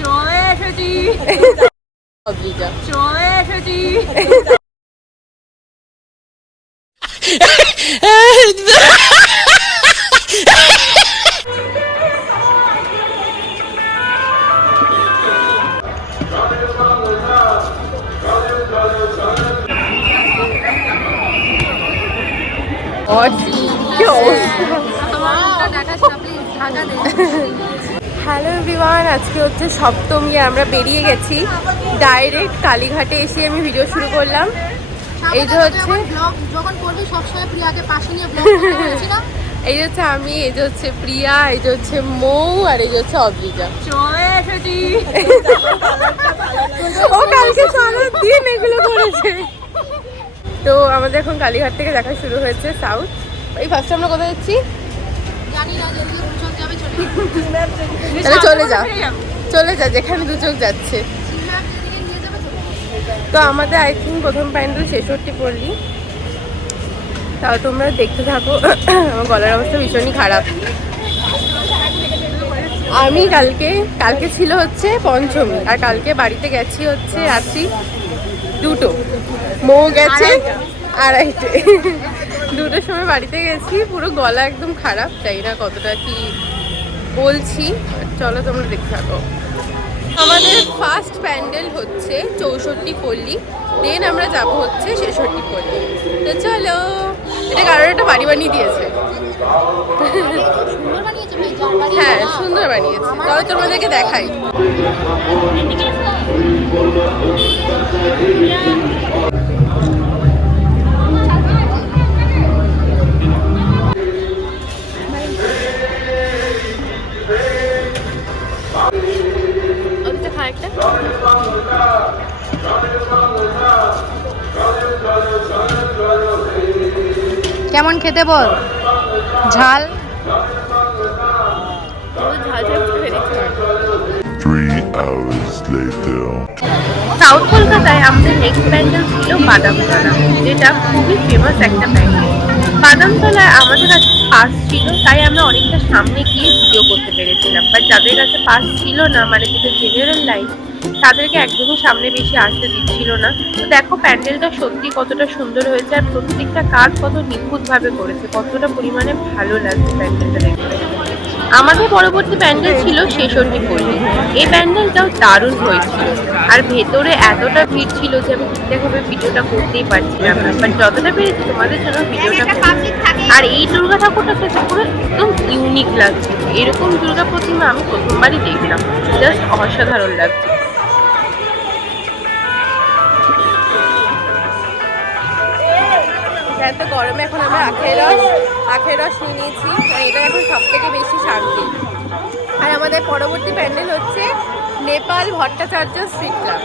চলে এসেছি। চলে এসেছি। হ্যালো এভরিওয়ান, আজকে হচ্ছে সপ্তমী। আমরা বেরিয়ে গেছি ডাইরেক্ট কালীঘাটে এসে আমি ভিডিও শুরু করলাম। এই যে হচ্ছে এই যে হচ্ছে আমি, এই যে হচ্ছে প্রিয়া, এই যে হচ্ছে মৌ, আর এই যে হচ্ছে অদ্রিজা। চলে এসেছি। ও কালকে সারাদিন এগুলো করেছে। তো আমাদের এখন কালীঘাট থেকে দেখা শুরু হয়েছে সাউথ। এই ফার্স্টে আমরা কোথায় যাচ্ছি তাহলে চলে যা যেখানে দু চোখ যাচ্ছে। তো আমাদের আই থিঙ্ক প্রথম প্যান্ডেল 66 পল্লী। তাও তোমরা দেখতে থাকো। আমার গলার অবস্থা ভীষণই খারাপ। আমি কালকে ছিল হচ্ছে পঞ্চমী, আর কালকে বাড়িতে গেছি হচ্ছে রাত্রি 2টো, মৌ গেছে 2:30। 2টোর সময় বাড়িতে গেছি। পুরো গলা একদম খারাপ, জানি না কতটা কি বলছি। চলো তোমরা দেখতে থাকো। আমাদের ফার্স্ট প্যান্ডেল হচ্ছে 64 পল্লী, দেন আমরা যাব হচ্ছে 66 পল্লী। তো চলো, এটা কারোর একটা বাড়ি বানিয়ে দিয়েছে। হ্যাঁ সুন্দর বানিয়েছে। তাহলে তোমাদেরকে দেখাই। কেমন খেতে বল? ঝাল? সাউথ কলকাতায় আমাদের নেক্সট প্যান্ডেল ছিল বাদামতলা, যেটা খুবই ফেমাস একটা প্যান্ডেল। বাদামতলায় আমাদের কাছে পাস ছিল, তাই আমরা অনেকটা সামনে গিয়ে ভিডিও করতে পেরেছিলাম। বাট যাদের কাছে পাস ছিল না, মানে যেটা জেনারেল লাইন, তাদেরকে একদমই সামনে বেশি আসতে দিচ্ছিল না। তো দেখো প্যান্ডেলটা সত্যি কতটা সুন্দর হয়েছে, আর প্রত্যেকটা কাজ কত নিখুঁতভাবে করেছে, কতটা পরিমাণে ভালো লাগছে প্যান্ডেলটা দেখতে। আমাদের পরবর্তী প্যান্ডেল ছিল 66 পল্লী। এই প্যান্ডেলটাও দারুণ হয়েছিল, আর ভেতরে এতটা ভিড় ছিল যে আমি ঠিকঠাকভাবে ভিডিওটা করতেই পারছিলাম না। বাট যতটা পেরেছি তোমাদের জন্য ভিডিওটা করছি। আর এই দুর্গা ঠাকুরটা খেতে পুরো একদম ইউনিক লাগছে। এরকম দুর্গা প্রতিমা আমি প্রথমবারই দেখলাম, জাস্ট অসাধারণ লাগছে। এত গরমে এখন আমরা আখের রস নিয়ে নিয়েছি, আর এটা এখন সব থেকে বেশি শান্তি। আর আমাদের পরবর্তী প্যান্ডেল হচ্ছে নেপাল ভট্টাচার্য স্ট্রিট ক্লাব।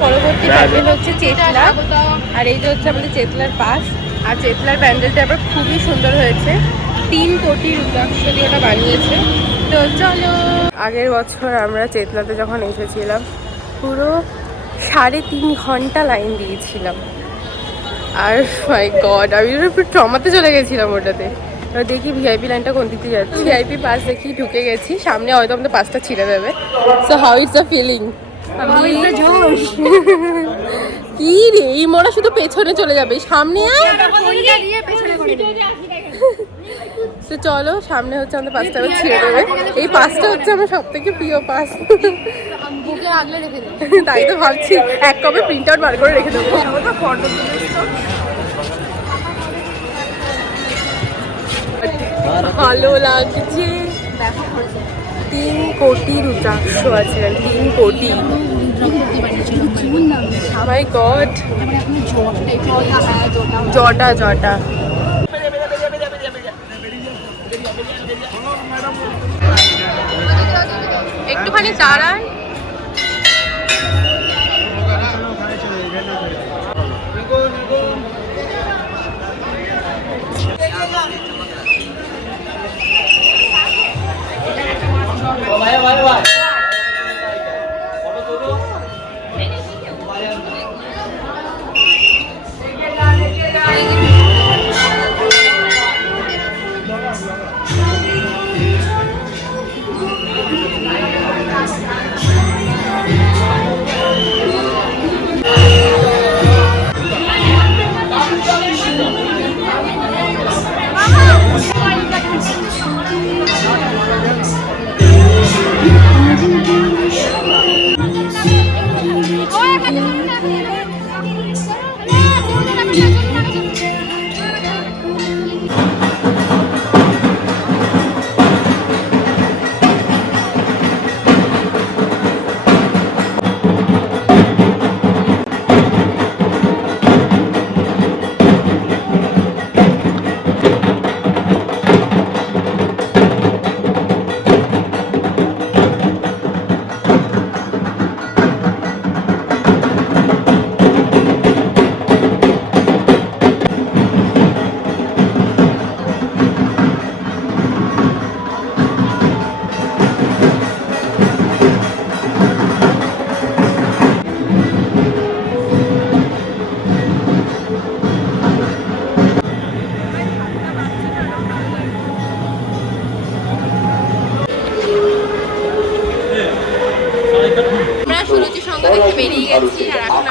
পরবর্তী প্যান্ডেল হচ্ছে চেতলা, আর এই যে হচ্ছে আমাদের চেতলার পাস। আর চেতলার প্যান্ডেলটা আবার খুবই সুন্দর হয়েছে, 3 কোটি রুদ্রাক্ষ দিয়ে ওটা বানিয়েছে। তো চলো, আগের বছর আমরা চেতলাতে যখন এসেছিলাম পুরো 3.5 ঘন্টা লাইন দিয়েছিলাম। আর মাই গড, আমি পুরো ট্রমাতে চলে গেছিলাম ওটাতে। এবার দেখি ভিআইপি লাইনটা কোন দিকে যাচ্ছে। ভিআইপি পাস দেখি ঢুকে গেছি, সামনে হয়তো আমাদের পাসটা ছিঁড়ে দেবে। So how is the feeling? কি রে, এই মোড়া শুধু পেছনে চলে যাবে, সামনে তো চলো, সামনে হচ্ছে আমাদের পাসটা ছিঁড়ে দেবে। এই পাসটা হচ্ছে আমার সব থেকে প্রিয় পাস, তাই তো ভাবছি এক কপি প্রিন্ট আউট বার করে রেখে দেবো। ভালো লাগছে। 3 কোটি রুদ্রাক্ষ আছে, 3 কোটি। মাই গড, জটা একটুখানি দাঁড়ান।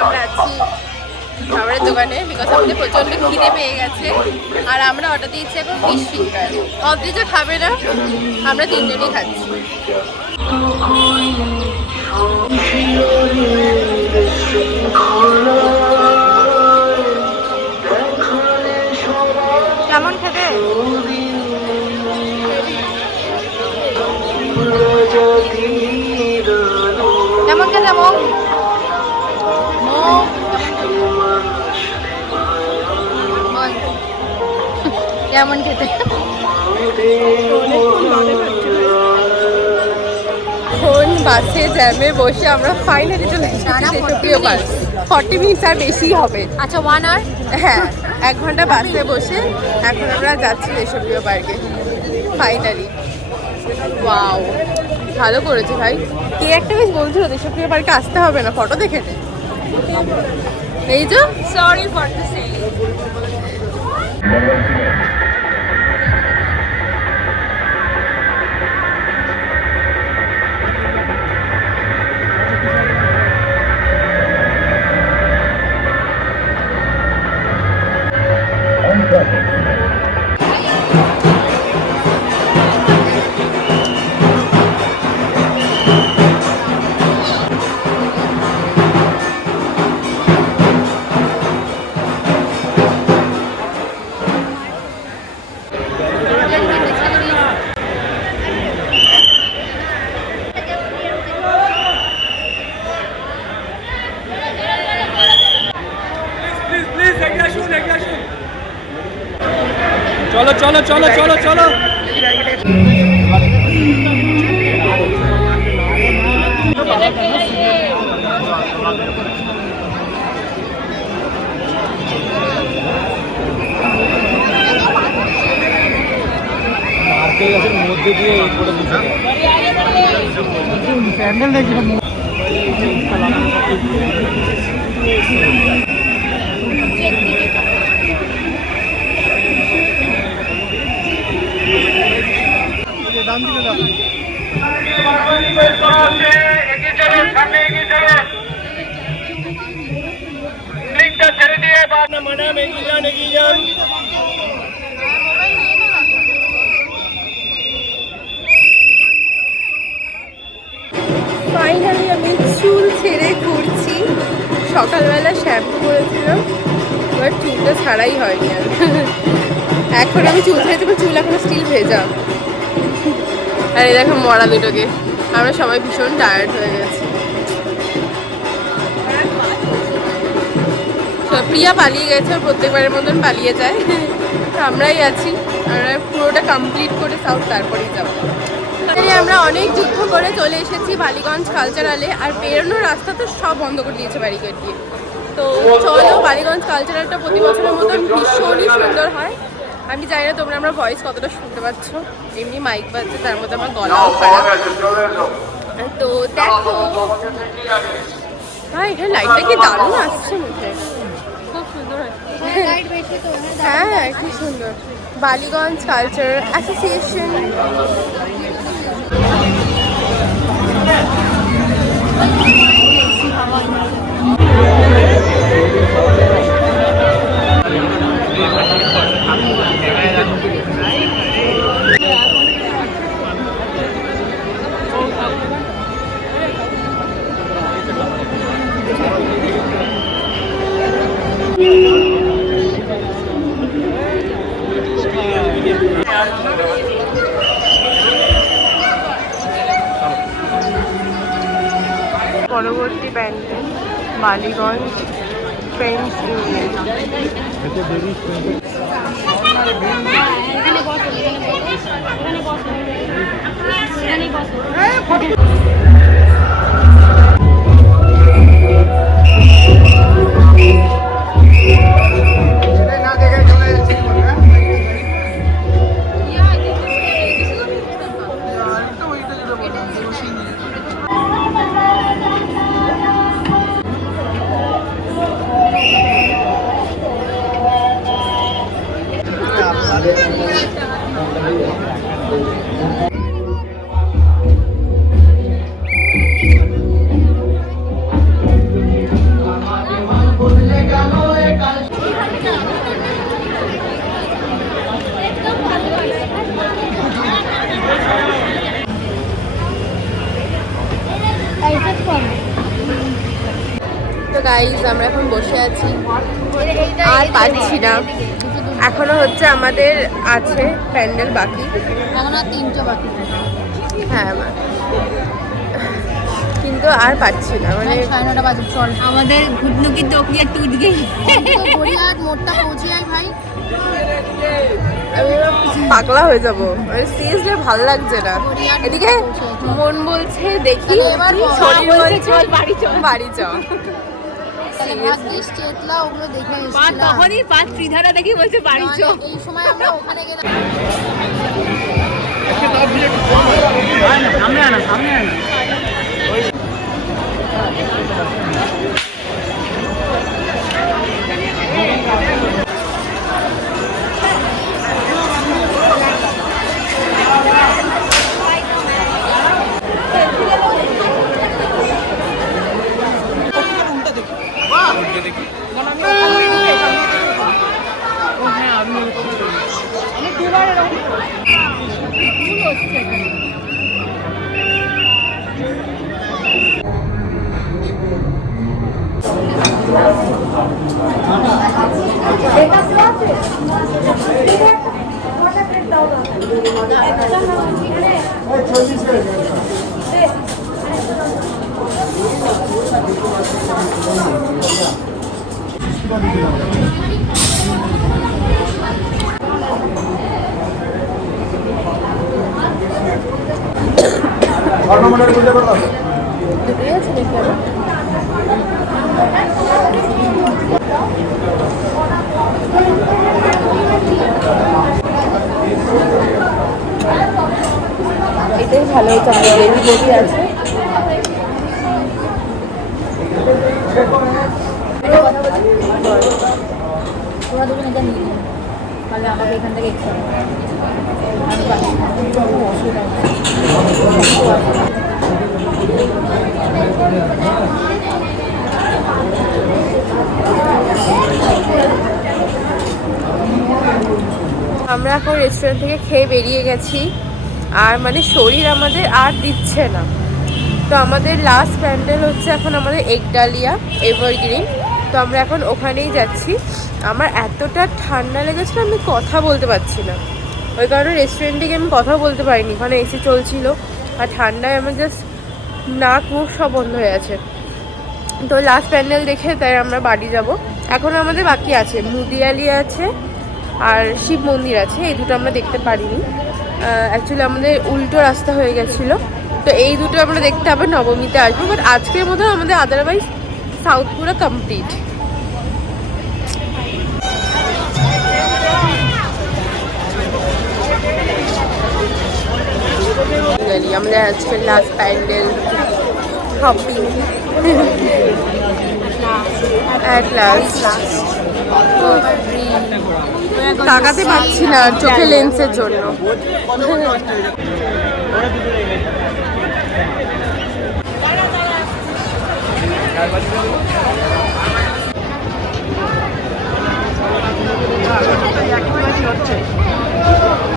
আমরা আছি খাবারের দোকানে, বিকজ আমাদের প্রচন্ড খিদে পেয়ে গেছে। আর আমরা অর্ডার দিয়েছি এখন ফিশ ফিঙ্গার। অদ্রিজা খাবে না, আমরা তিনজনই খাচ্ছি। কেমন খেতে? কেমন খেতে মৌ? কেমন খেতে? এখন বাসে জ্যামে বসে আমরা ফাইনালি চলে এসেছি দেশপ্রিয় পার্ক। 40 মিনিটস আর বেশি হবে। আচ্ছা 1 আওয়ার? হ্যাঁ, 1 ঘন্টা বাসে বসে এখন আমরা যাচ্ছি দেশপ্রিয় পার্কে ফাইনালি। ওয়াও, ভালো করেছে ভাই। কে একটা বেশ বলছিল দেশপ্রিয় পার্কে আসতে হবে না, ফটো দেখে নে। এই যে সরি ফর দ্য সেম। চলো চলো চলো চলো চলো। নারকেল গাছের মধ্যে দিয়ে করে দিতে প্যান্ডেল দেখছিলাম। ছেড়ে দিয়ে ম্যাডাম এগিয়ে যান এগিয়ে যান। ফাইনালি আমি চুল ছেড়ে ঘুরছি। সকালবেলা শ্যাম্পু করেছিলাম, এবার চুলটা ছাড়াই হয়নি আর। এখন আমি চুল ছেড়েছি, চুল এখনো স্টিল ভেজা। আর এই দেখো মরা দুটোকে। আমরা সবাই ভীষণ টায়ার্ড হয়ে গেছি। প্রিয়া পালিয়ে গেছে, ওর প্রত্যেকবারের মতন পালিয়ে যায়। তো আমরাই আছি, আমরা পুরোটা কমপ্লিট করে সাউথ তারপরেই যাবো। আমরা অনেক যুদ্ধ করে চলে এসেছি বালিগঞ্জ কালচারালে। আর বেরোনোর রাস্তা তো সব বন্ধ করে দিয়েছে ব্যারিকেড দিয়ে। তো চলো, বালিগঞ্জ কালচারালটা প্রতি বছরের মতন ভীষণই সুন্দর হয়। আমি জানি না তোমরা আমার ভয়েস কতটা শুনতে পাচ্ছ, এমনি মাইক বাজছে, তার মধ্যে আমার গলাও খারাপ। তো দেখো ভাই, এখানে লাইটটা কি দারুণ আসছে মুখে, খুব সুন্দর হ্যাঁ, খুব সুন্দর। Ballygunge culture association. পরবর্তী pandal Ballygunge friends union. Guys আমরা এখন বসে আছি, আর পাচ্ছি না। এখনো হচ্ছে আমাদের আছে প্যান্ডেল বাকি, এখন আর 3টা বাকি। হ্যাঁ কিন্তু আর পাচ্ছি না, মানে 9:30 বাজে। চল আমাদের ঘুটনুকি তকলিয়া টুট গেই গড়িয়াহাট মোড়টা পৌঁছে যাই ভাই। আমি পাগলা হয়ে যাবো, মানে সিরিয়াসলি ভালো লাগছে না। এদিকে মন বলছে দেখি, এবার শরীর বলছে চল বাড়ি চল। বাড়ি চ। তাহলে ভাগ্যিস চেতলা ওগুলো দেখে পা এসেছিলাম। তখনই পা ত্রিধারা দেখি বলছে বাড়ি চ। নাহলে এই সময় আমরা ওখানে গেলাম। সামনে আনা সামনে আনা দুটোই আছে দেখি আমি। এটাই ভালো হচ্ছে, আমাদের গ্রেভি গ্রেভি আছে। তোরা দুজন এটা নিয়ে নিন, তাহলে আমাকে এখান থেকে এক্সট্রা আমি পাচ্ছি না, কোনো অসুবিধা আমরা এখন রেস্টুরেন্ট থেকে খেয়ে বেরিয়ে গেছি, আর মানে শরীর আমাদের আর দিচ্ছে না। তো আমাদের লাস্ট প্যান্ডেল হচ্ছে এখন আমাদের একডালিয়া এভারগ্রিন, তো আমরা এখন ওখানেই যাচ্ছি। আমার এতটা ঠান্ডা লেগেছিল আমি কথা বলতে পারছি না, ওই কারণে রেস্টুরেন্টে গিয়ে আমি কথা বলতে পারিনি, ওখানে এসি চলছিল আর ঠান্ডায় আমার জাস্ট নাক মুখ সব বন্ধ হয়ে আছে। তো লাস্ট প্যান্ডেল দেখে তাই আমরা বাড়ি যাব। এখন আমাদের বাকি আছে মুদিয়ালি আছে আর শিব মন্দির আছে, এই দুটো আমরা দেখতে পারিনি। অ্যাকচুয়ালি আমাদের উল্টো রাস্তা হয়ে গেছিলো, তো এই দুটো আমরা দেখতে হবে নবমীতে আসবো। বাট আজকের মতো আমাদের আদারওয়াইজ সাউথ পুরো কমপ্লিট। আমরা আজকের last pandal shopping at last. তাকাতে পারছি না চোখে লেন্সের জন্য।